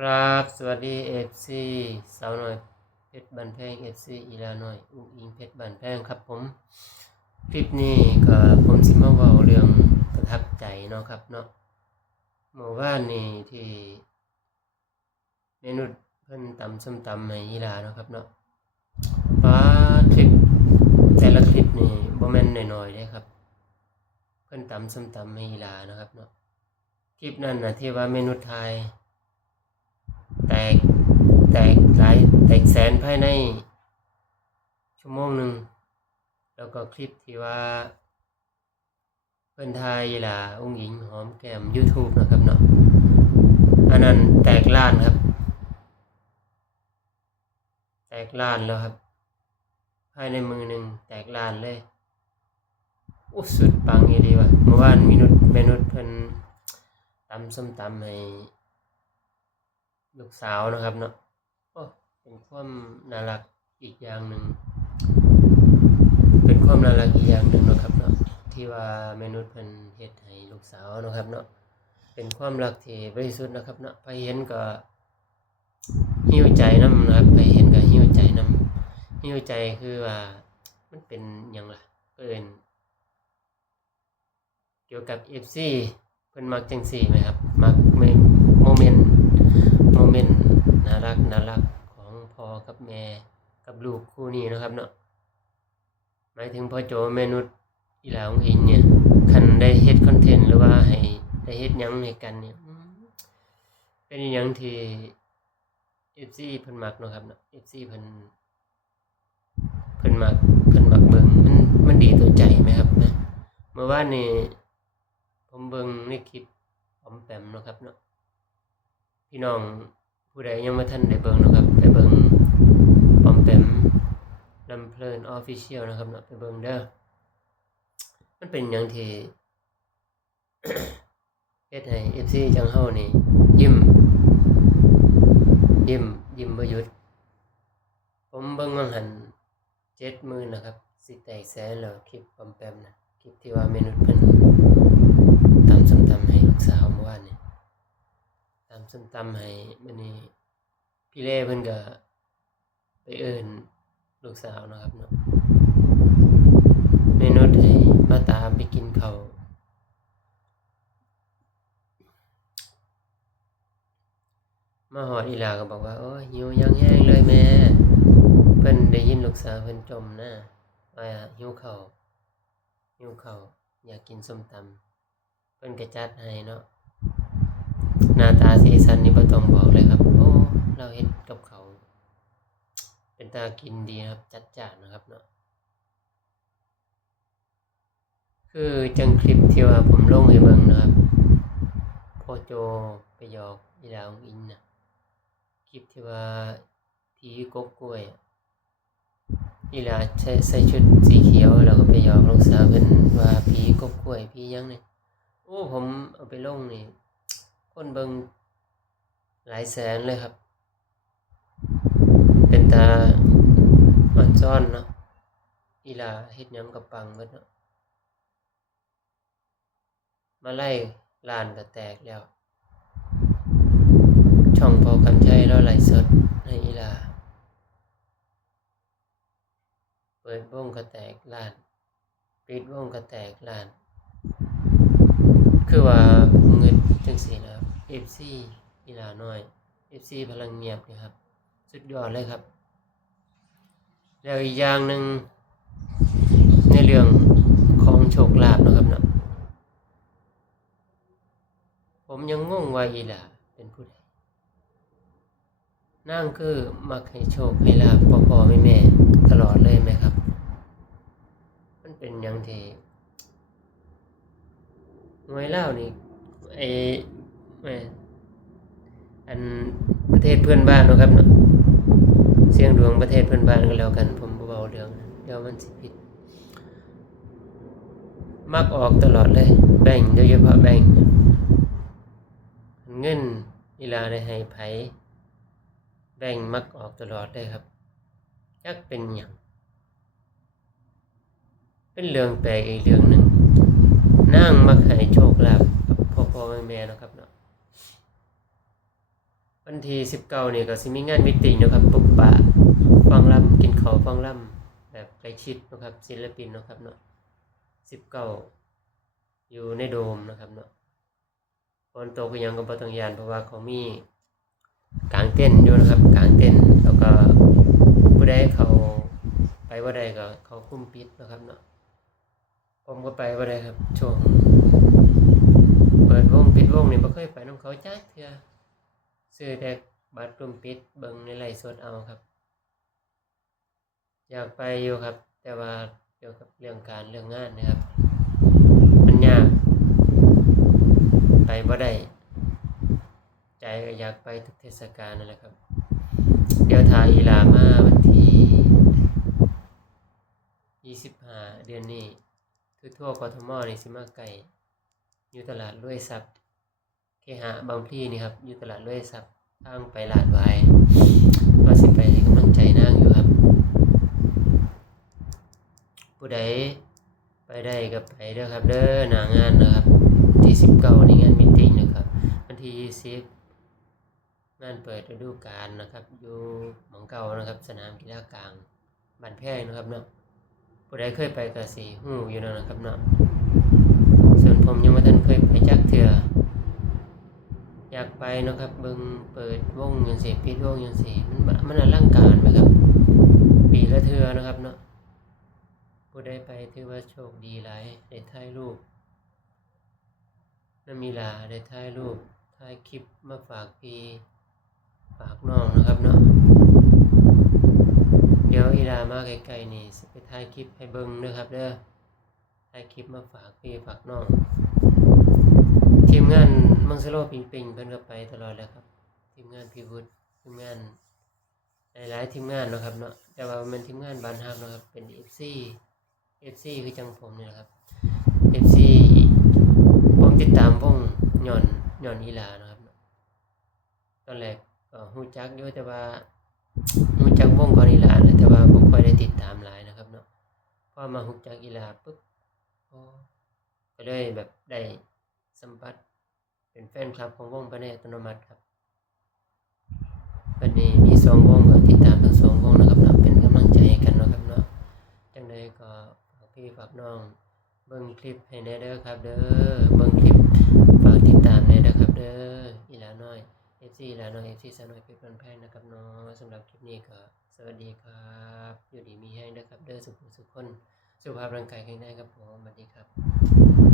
ครับ สวัสดีเอฟซีสาวน้อยเพชรบันแพงเอฟซีอีลาน้อยอุ้งอิงเพชรบันแพงครับผม คลิปนี้ก็ผมสิมาเว้าเรื่องประทับใจเนาะครับเนาะเมื่อวานนี้ที่เมนูเพิ่นตำส้มตำให้อีลาเนาะครับเนาะป้าคลิปแต่ละคลิปนี่บ่แม่นน้อยๆเด้ครับ เพิ่นตำส้มตำให้อีลาเนาะครับเนาะคลิปนั้นนะที่ว่าเมนูไทย แตก แตกหลายแตกแสนภายใน ชั่วโมงหนึ่ง แล้วก็คลิปที่ว่าเพื่อนไทยล่ะองค์หญิงหอมแก้ม YouTube นะครับเนาะอันนั้นแตกล้านครับ แตกล้านแล้วครับ ภายในมือหนึ่งแตกล้านเลยอู้สุดปังอีดีวะเมื่อวานมินุษเมนุษเพิ่นตำส้มตำให้ ลูกสาวนะครับเนาะโอ้เป็นความน่ารักอีกอย่างหนึ่ง เป็นความน่ารักอีกอย่างหนึ่งนะครับเนาะที่ว่ามนุษย์เพิ่นเฮ็ดให้ลูกสาวนะครับเนาะเป็นความรักที่บริสุทธิ์นะครับเนาะไปเห็นก็หิ้วใจนํนะครับไปเห็นก็หิ้วใจนํหิ้วใจคือว่ามันเป็นหยังล่ะเอิ้นเกี่ยวกับ FC เพิ่นมักจังซี่ไหมครับมักโมเมนต์ โมเมนต์น่ารักน่ารักของพ่อ กับแม่กับลูกคู่นี้นะครับเนาะหมายถึงพ่อโจแม่นุชอีหลาของอิงเนี่ยคันได้เฮ็ดคอนเทนต์หรือว่าให้ได้เฮ็ดยังให้กันเนี่ยเป็นอหยังที่ FC เพิ่นมักเนาะครับเนาะ FC เพิ่นเพิ่นมักเพิ่นมักเบิ่งมันมันดีต่อใจไหมครับนะเมื่อวานนี้ผมเบิ่งในคลิปปอมแปมเนาะครับเนาะพี่น้องผู้ใดยังไม่ทันได้เบิ่งนะครับไปเบิ่งำเพลินออฟฟิเชียลนะครับเนาะไปเบิ่งเด้อมันเป็นอย่างที่เฮ็ดให้ FC จังเฮานี่ ยิ้ม ยิ้ม ยิ้มบ่หยุด ผมเบิ่งว่างหัน70,000นะครับ สิแตกแสนแล้วคลิปปอมแปมนะคลิปที่ว่าเมนุษย์เพิ่นตำส้มตำให้ลูกสาวเมื่อวานนี่ตำส้มตำให้มื้อนี้พี่เล่เพิ่นก็ไปเอิ้น ลูกสาวนะครับเนาะแม่นดให้มาตาไปกินเขามาหอดอีลาก็บอกว่า โอ้ยหิวยังแห้งเลยแม่ เพิ่นได้ยินลูกสาวเพิ่นจมนะว่าหิวเข้าหิวเข้าอยากกินส้มตำเพิ่นก็จัดให้เนาะหน้าตาสีสันนี่บ่ต้องบอกเลยครับ โอ้ เราเฮ็ดกับเขาวเป็ นตากินดีครับ จัดจ้านนะครับเนาะคือจังคลิปที่ว่าผมลงให้เบิ่งนะครับพ่อโจไปหยอกอีหลาองอินนะคลิปที่ว่าผีกบกล้วยอีหลาใส่ใส่ชุดสีเขียวแล้วก็ไปหยอกลูกสาวเพิ่นว่าผีกบกล้วยผียังเนี่ยโอ้ผมเอาไปลงนี่คนเบิงหลายแสนเลยครับ เป็นตา ซ้อนเนาะอีลาเฮ็ดหยังกับปังเบิดเนาะมาไล่ลานก็แตกแล้ว ช่องพอกันใช้แล้วไลฟ์สดให้อีลา เปิดวงก็แตกลานปิดวงก็แตกลาน คือว่าเงินจังซี่นะครับ FC อีลาน้อย FC พลังเงียบนี่ครับ สุดยอดเลยครับ แล้วอีกอย่างหนึ่งในเรื่องของโชคลาภนะครับเนาะผมยังงงว่าอีหลาเป็นผู้ใดนั่งคือมักให้โชคให้ลาภพ่อพ่อแม่แม่ตลอดเลยไหมครับ มันเป็นหยังที่หน่วยเล่านี่ไอแม่อันประเทศเพื่อนบ้านนะครับเนาะ เสียงดวงประเทศเพื่อนบ้านก็แล้วกัน ผมเบาเรื่องเดี๋ยวมันสิผิด มักออกตลอดเลย แบ่งโดยเฉพาะแบ่ง เงินเวลาได้ให้ไผแบ่งมักออกตลอดเลยครับจักเป็นหยังเป็นเรื่องแปลกอีกเรื่องหนึ่งนั่งมักให้โชคลาภกับพ่อพ่อแม่แม่นะครับเนาะ วันที่สิบเก้านี่ก็สิมีงานมิตติ้งนะครับปุบปะฟังล่ำกินข้าวฟังล่ำแบบใกล้ชิดนะครับศิลปินนะครับเนาะสิบเก้าอยู่ในโดมนะครับเนาะฝนตกก็ยังก็บ่ต้องยานเพราะว่าเขามีกางเต้นอยู่นะครับกางเต้นแล้วก็ผู้ใดเขาไปว่าใดก็เขาคุ้มปิดนะครับเนาะผมก็ไปว่าใดครับช่วงเปิดวงปิดวงนี่บ่เคยไปน้ำเขาจ้าเทื่อ ซื้อแต่บัตรกลุ่มปิดเบิ่งในไลฟ์สดเอาครับ อยากไปอยู่ครับ แต่ว่าเกี่ยวกับเรื่องการเรื่องงานนะครับ มันยาก ไปบ่ได้ ใจก็อยากไปทุกเทศกาลนั่นแหละครับ เดี๋ยวทาอีลามาวันที่ 25 เดือนนี้ ทั่วๆกทมนี่สิมาไกลอยู่ตลาดรวยทรัพย์ เคหะบางพลีนี่ครับอยู่ตลาดรวยทรัพย์ทางไปลาดไวายก็สิไปให้กำลังใจนางอยู่ครับ ผู้ใดไปได้ก็ไปเด้อครับ เด้อหนางานนะครับที่สิบเก้านี่งานมิตติ้งนะครับวันที่ยี่สิบงานเปิดฤดูกาลนะครับ อยู่หมองเก่านะครับ สนามกีฬากลางบ้านแพงนะครับเนาะผู้ใดเคยไปก็สิฮู้อยู่นะครับเนาะส่วนผมยังไม่ทันเคยไปจักเถื่ อยากไปนะครับเบิงเปิดวงยังสิปิดวงยังสิมันบะมันอลังการไหมครับปีละเทือนะครับเนาะผู้ได้ไปถือว่าโชคดีหลายได้ถ่ายรูปน้ำมีลาได้ถ่ายรูปถ่ายคลิปมาฝากพี่ฝากน้องนะครับเนาะเดี๋ยวอีลามาไกลๆนี่ไปถ่ายคลิปให้เบิ่งเด้อครับเด้อถ่ายคลิปมาฝากพี่ฝากน้องานมังสโลปิงปิงเพิ่นก็ไปตลอดแล้วครับ ทีมงานพี่วุฒิทีมงานหลายๆทีมงานเนาะครับเนาะแต่ว่ามันทีมงานบานฮักเนาะครับ เป็น FC FC คือจังผมเนี่แหละครับ FC ผมติดตามวงย้อนหย้อนอีลานะครับ ตอนแรกก็ฮู้จักอยู่แต่ว่าฮู้จักวงก่อนอีลานะแต่ว่าบ่ค่อยได้ติดตามหลายนะครับเนาะพอมาฮู้จักอีลาปุ๊บก็เลยแบบได้สัมผัส เป็นแฟนคลับของวงไปในอัตโนมัติครับวันนี้มีสองวงก็ติดตามทั้งสองวงนะครับเนาะเป็นกำลังใจให้กันเนาะครับเนาะจังใดก็ฝากพี่ฝากน้องเบิ่งคลิปให้แน่เด้อครับเด้อเบิ่งคลิปฝากติดตามแน่เด้อครับเด้ออีหลาน้อย FC อีหลาน้อย FC สาวน้อยเพชรบันแพงนะครับเนาะสำหรับคลิปนี้ก็สวัสดีครับอยู่ดีมีแห้งเด้อครับเด้อสุขสุขคนสุขภาพร่างกายแข็งแรงครับผมสวัสดีครับ